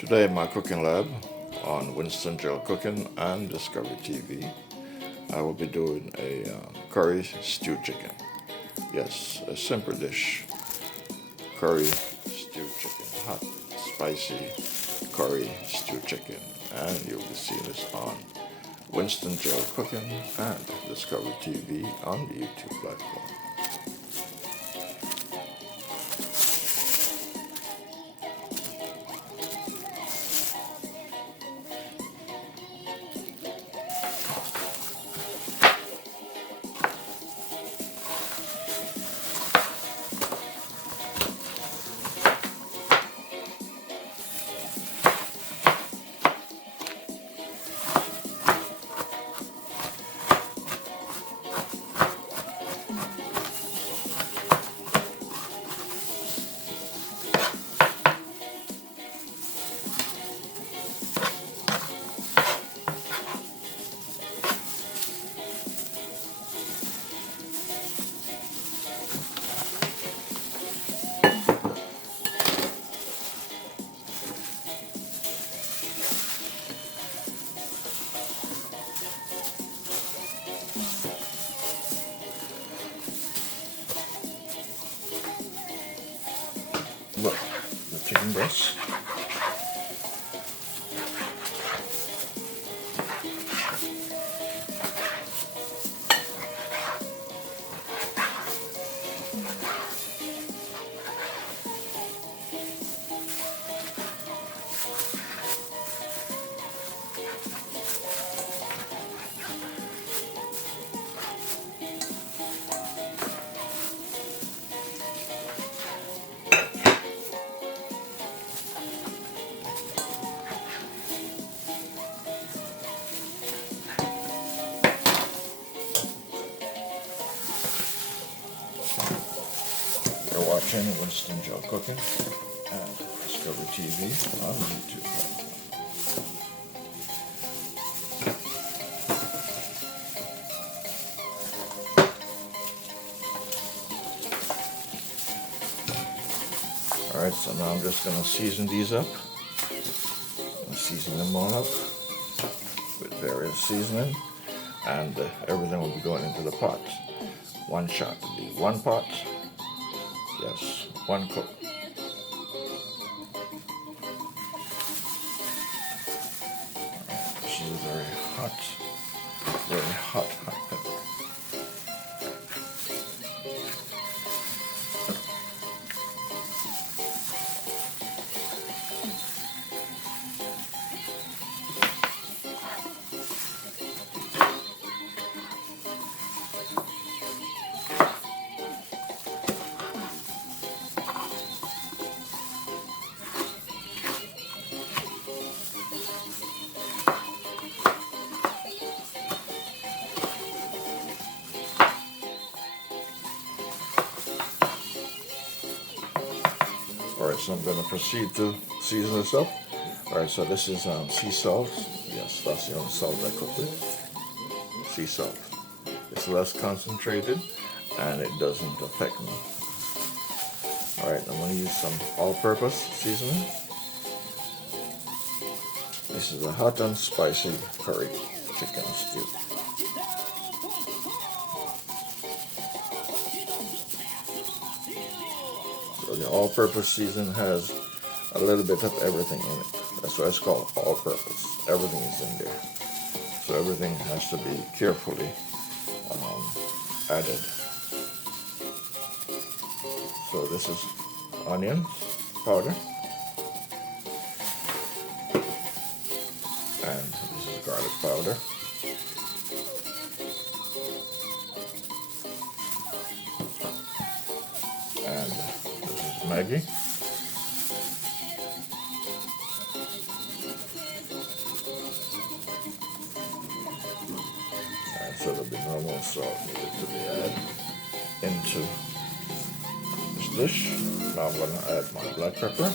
Today in my cooking lab on Winston Gel Cooking and Discovery TV, I will be doing a curry stewed chicken. Yes, a simple dish. Curry stewed chicken. Hot, spicy curry stewed chicken. And you'll be seeing this on Winston Gel Cooking and Discovery TV on the YouTube platform. Look, the chicken breast. You're watching Winston Gel Cooking and Discovery TV on YouTube. Alright, so now I'm just going to season these up. Season them all up with various seasoning, and everything will be going into the pot. One shot will be one pot. Yes, one cook. This is a very hot pepper. Alright, so I'm going to proceed to season this up. Alright, so this is sea salt. Yes, that's the only salt I cook with. Sea salt. It's less concentrated and it doesn't affect me. Alright, I'm going to use some all-purpose seasoning. This is a hot and spicy curry chicken stew. So the all-purpose season has a little bit of everything in it. That's why it's called all-purpose. Everything is in there. So everything has to be carefully added. So this is onion powder. And this is garlic powder. And this is Maggi. And so there'll be no more salt needed to be added into this dish. Now I'm going to add my black pepper.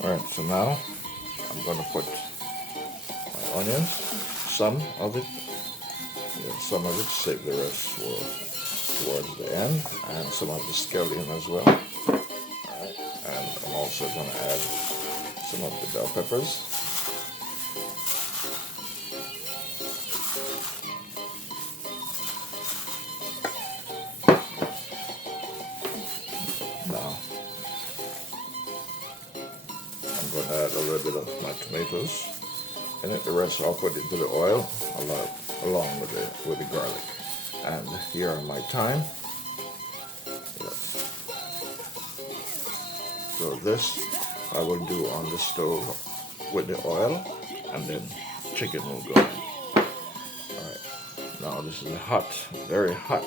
Alright, so now I'm going to put my onions, some of it. Some of it, save the rest for towards the end, and some of the scallion as well. Alright, and I'm also going to add some of the bell peppers. Now, I'm going to add a little bit of my tomatoes in it. The rest I'll put into the oil along with the garlic. And here are my thyme. So this I will do on the stove with the oil, and then chicken will go in. Alright, now this is a hot, very hot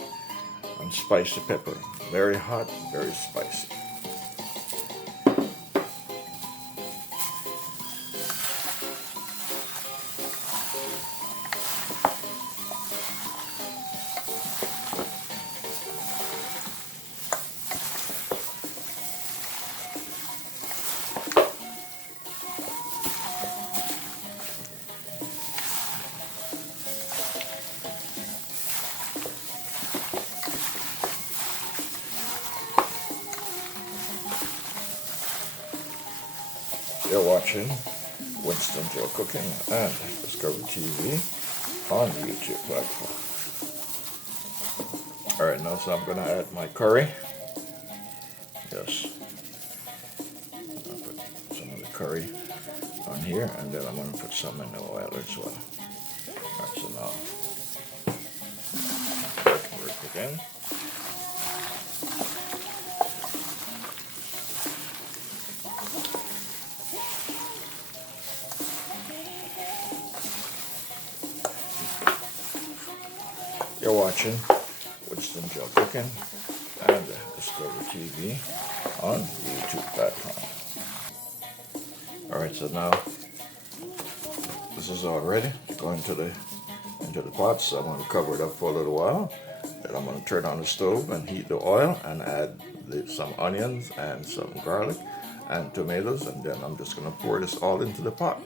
and spicy pepper. Very hot, very spicy. You're watching Winston Joe Cooking and Discovery TV on the YouTube platform. Alright, now so I'm going to add my curry. Yes. I'll put some of the curry on here, and then I'm going to put some in the oil as well. Alright, so now we're cooking. You're watching Winston Joe Cooking and Discovery TV on the YouTube platform. Alright, so now this is all ready to go into the pot, so I'm going to cover it up for a little while. Then I'm going to turn on the stove and heat the oil and add some onions and some garlic and tomatoes, and then I'm just going to pour this all into the pot.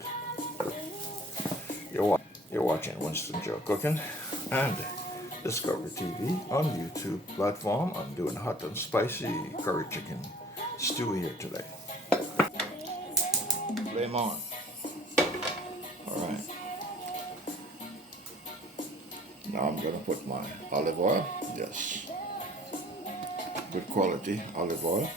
You're watching Winston Joe Cooking and Discovery TV on the YouTube platform. I'm doing hot and spicy curry chicken stew here today. Flame on. Alright. Now I'm going to put my olive oil. Yes. Good quality olive oil.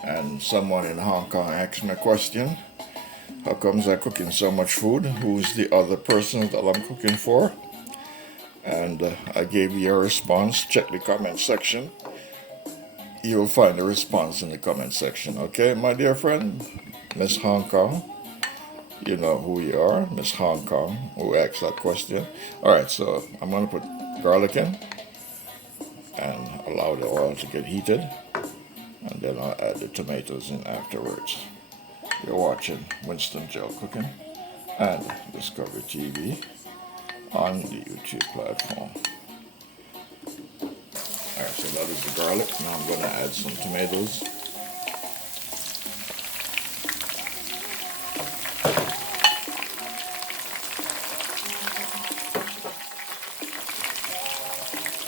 And someone in Hong Kong asked me a question. How comes I'm cooking so much food? Who's the other person that I'm cooking for? And I gave you a response. Check the comment section. You'll find a response in the comment section. Okay, my dear friend, Miss Hong Kong. You know who you are, Miss Hong Kong, who asked that question. Alright, so I'm going to put garlic in and allow the oil to get heated. And then I'll add the tomatoes in afterwards. You're watching Winston Joe Cooking and Discovery TV on the YouTube platform. Alright, so that is the garlic. Now I'm going to add some tomatoes.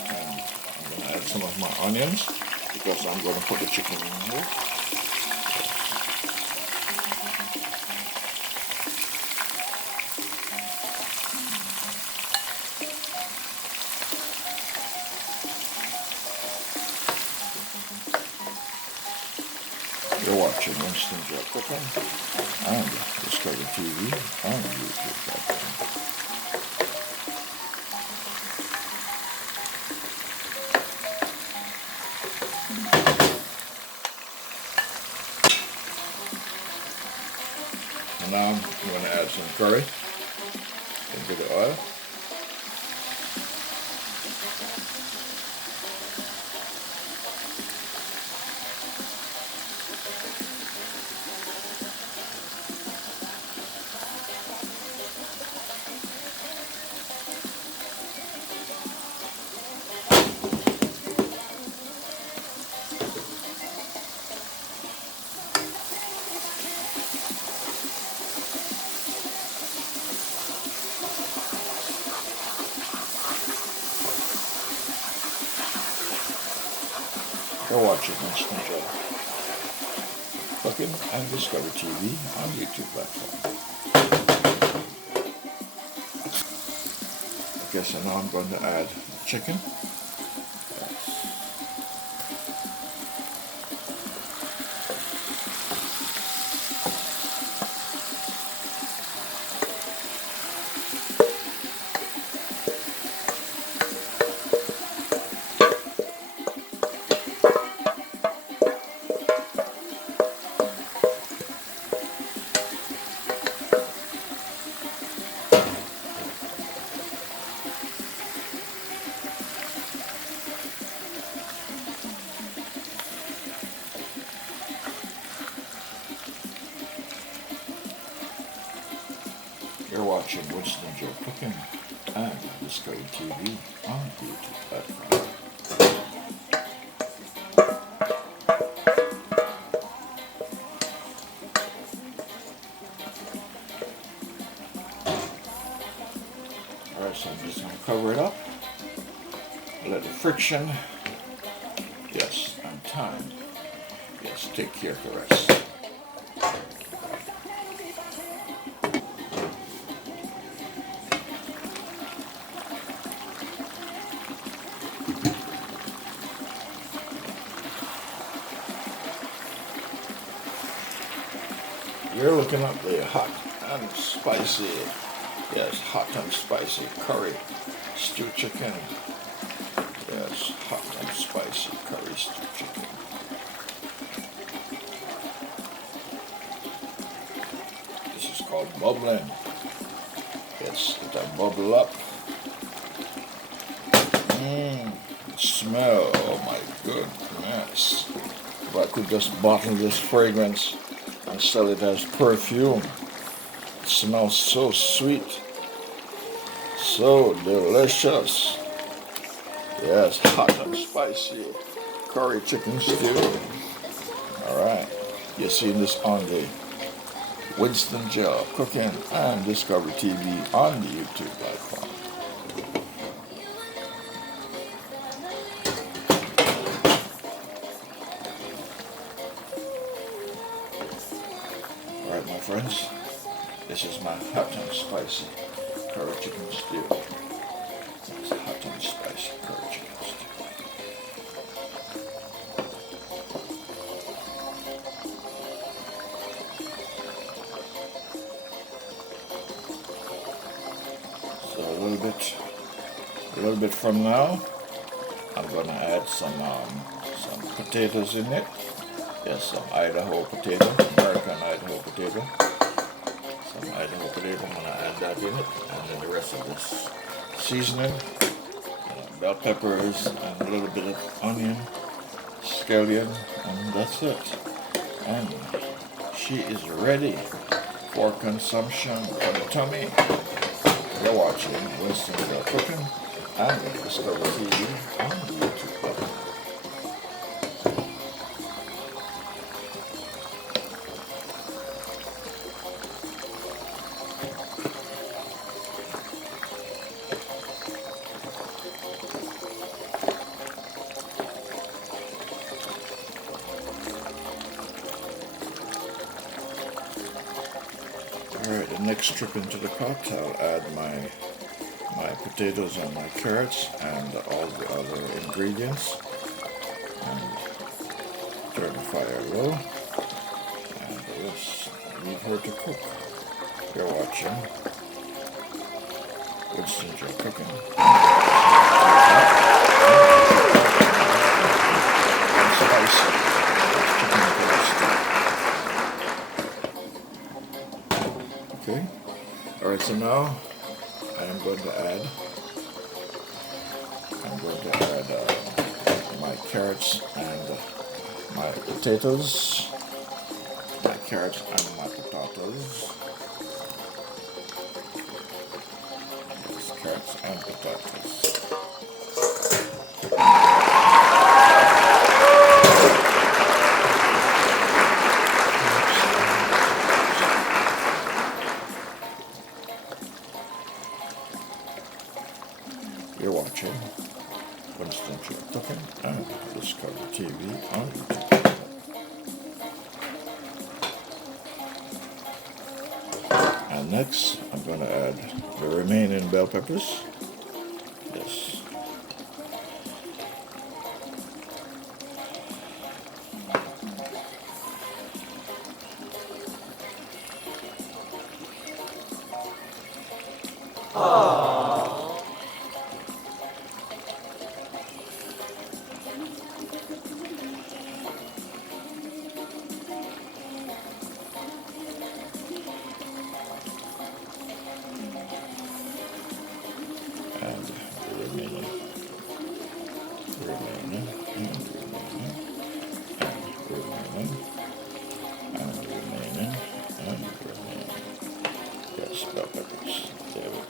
And I'm going to add some of my onions, because I'm going to put the chicken in here. You're watching Winston Joe Cooking and Discovery TV on YouTube platform. And now I'm going to add some curry into the oil. You're watching Winston Joe Cooking and Discovery TV on YouTube platform. Okay, so now I'm going to add chicken. You're watching Winston Joe Cooking and Discovery TV on YouTube platform. Alright, so I'm just going to cover it up. Let the friction, yes, and time, yes, take care of the rest. You're looking at the hot and spicy, yes, hot and spicy curry stew chicken. Yes, hot and spicy curry stew chicken. This is called bubbling. Yes, let that bubble up. Smell, oh my goodness. If I could just bottle this fragrance and sell it as perfume. It smells so sweet, so delicious. Yes, hot and spicy curry chicken stew. Alright, you're seeing this on the Winston Joe Cooking and Discovery TV on the YouTube platform. Alright, my friends, this is my hot and spicy curry chicken stew. It's hot and spicy curry chicken stew. So a little bit from now, I'm gonna add some potatoes in it. Yes, some Idaho potato, American Idaho potato. Some Idaho potato, I'm gonna add that in it, and then the rest of this seasoning, bell peppers, and a little bit of onion, scallion, and that's it. And she is ready for consumption for the tummy. You're watching Winston Joe Cooking and Discovery TV on the YouTube platform. Alright, the next trip into the pot, I'll add my potatoes and my carrots and all the other ingredients, and turn the fire low, and just leave her to cook. You're watching Winston Joe Cooking. Spicy. Okay. Alright, so now I'm going to add my carrots and my potatoes. My carrots and my potatoes. Yes, carrots and potatoes. You're watching Winston Joe Cooking and Discovery TV on YouTube. And next, I'm going to add the remaining bell peppers. Yes. And the remaining, and remaining, and remaining. Yes, bell peppers. There we go.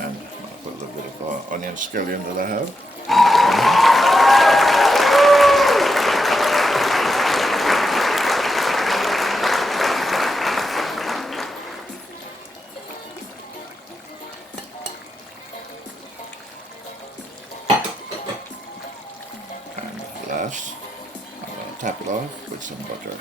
And I'll put a little bit of onion scallion that I have. And last, I'm going to tap it off with some butter.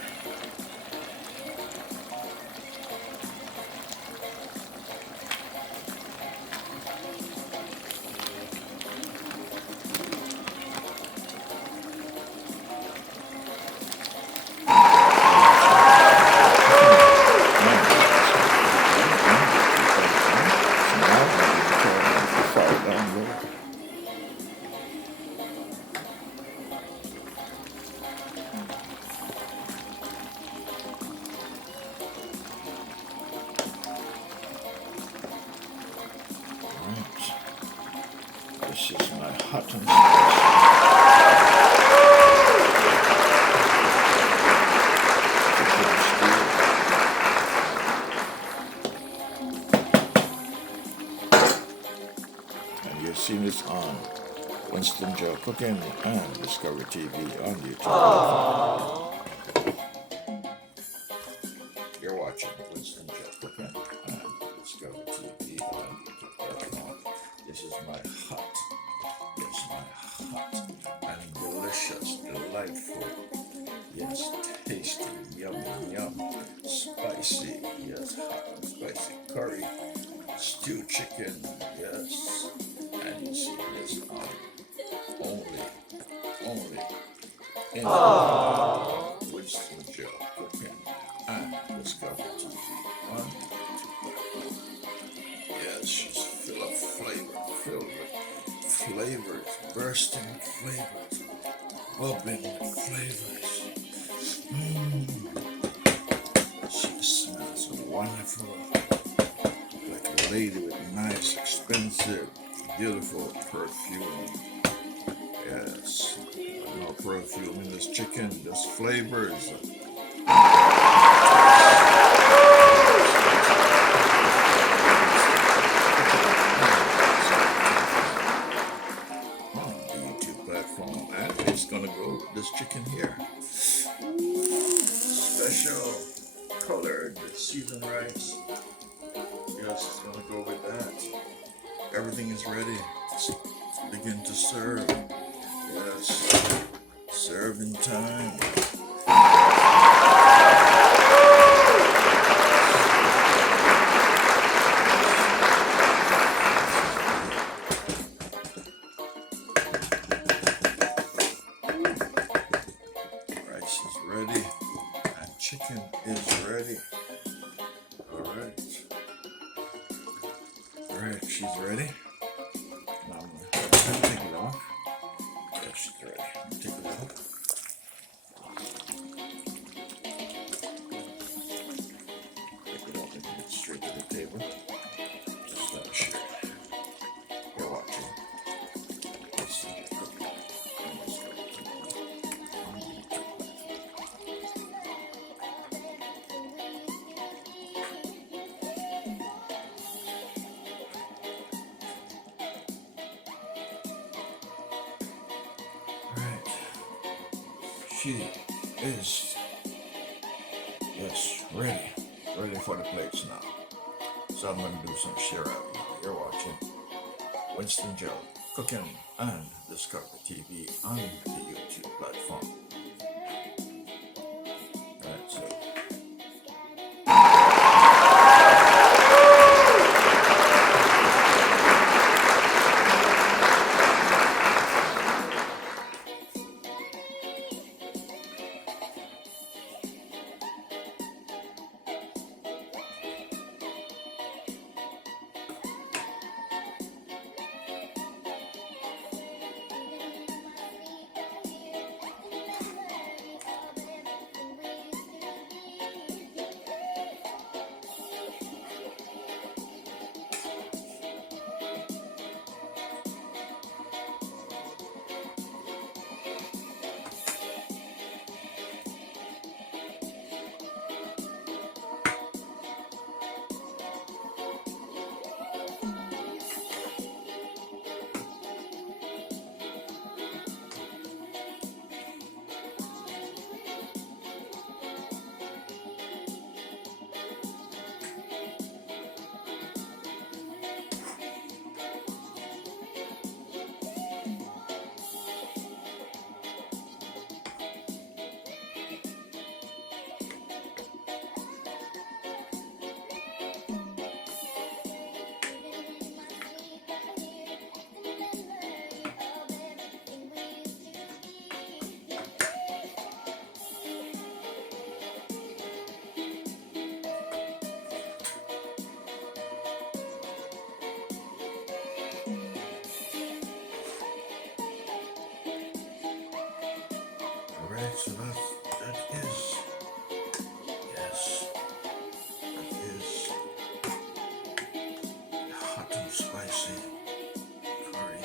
This is my hot and spicy. And you've seen this on Winston Joe Cooking and Discovery TV on YouTube. You're watching Winston Joe Cooking and Discovery TV on YouTube. This is my hot, yes, my hot and delicious, delightful, yes, tasty, yum, spicy, yes, hot and spicy curry, stewed chicken, yes, and you see this only in Winston Joe Cooking and Discovery TV on YouTube. Yes, she's full of flavor, filled with flavors, bursting flavors, bubbling flavors. She smells wonderful, like a lady with nice, expensive, beautiful perfume. Yes, no perfume in this chicken, just flavors. And it's gonna go with this chicken here. Special colored seasoned rice. Yes, it's gonna go with that. Everything is ready. Let's begin to serve. Yes, serving time. Ready, and chicken is ready. All right, she's ready. Now I'm gonna take it off. Yeah, she's ready. Take it off. Take it off and put it straight to the table. Just let it share. You're watching. Let's see it cooking. She is, yes, ready for the plates now. So I'm going to do some share out. You're watching Winston Joe Cooking and Discover TV on the YouTube platform. Alright, so alright, so that is, yes, that is hot and spicy curry.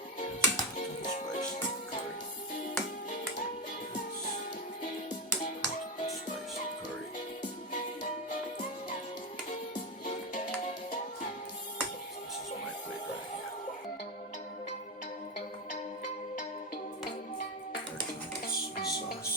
Yes, hot and spicy curry. Yes, hot and spicy curry. This is my plate right here. There's this sauce.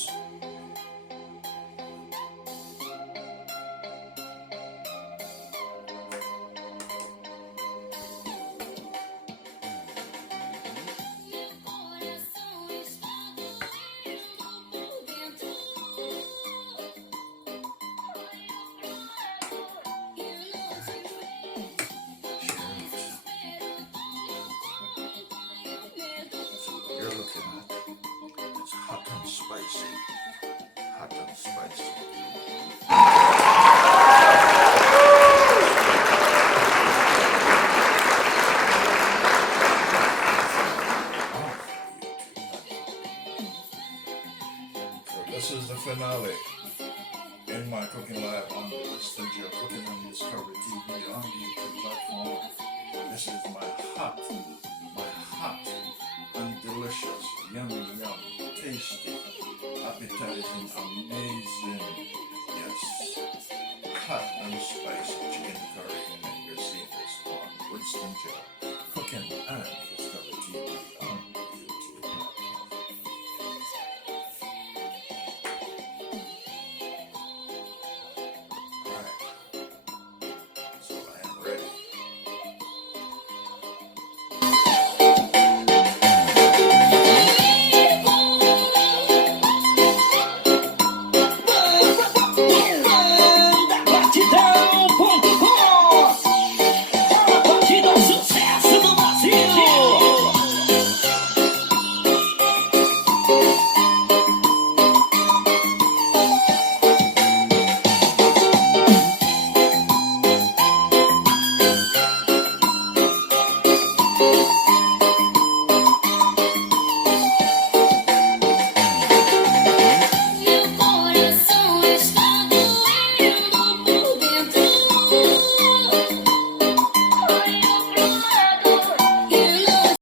You're looking at it's hot and spicy. Hot and spicy. So this is the finale in my cooking lab on the Winston Joe Cooking and Discovery TV on the YouTube platform. This is my hot and delicious, yummy, tasty, appetizing, amazing, yes, hot and spicy chicken curry. And you're seeing this on Winston Joe Cooking and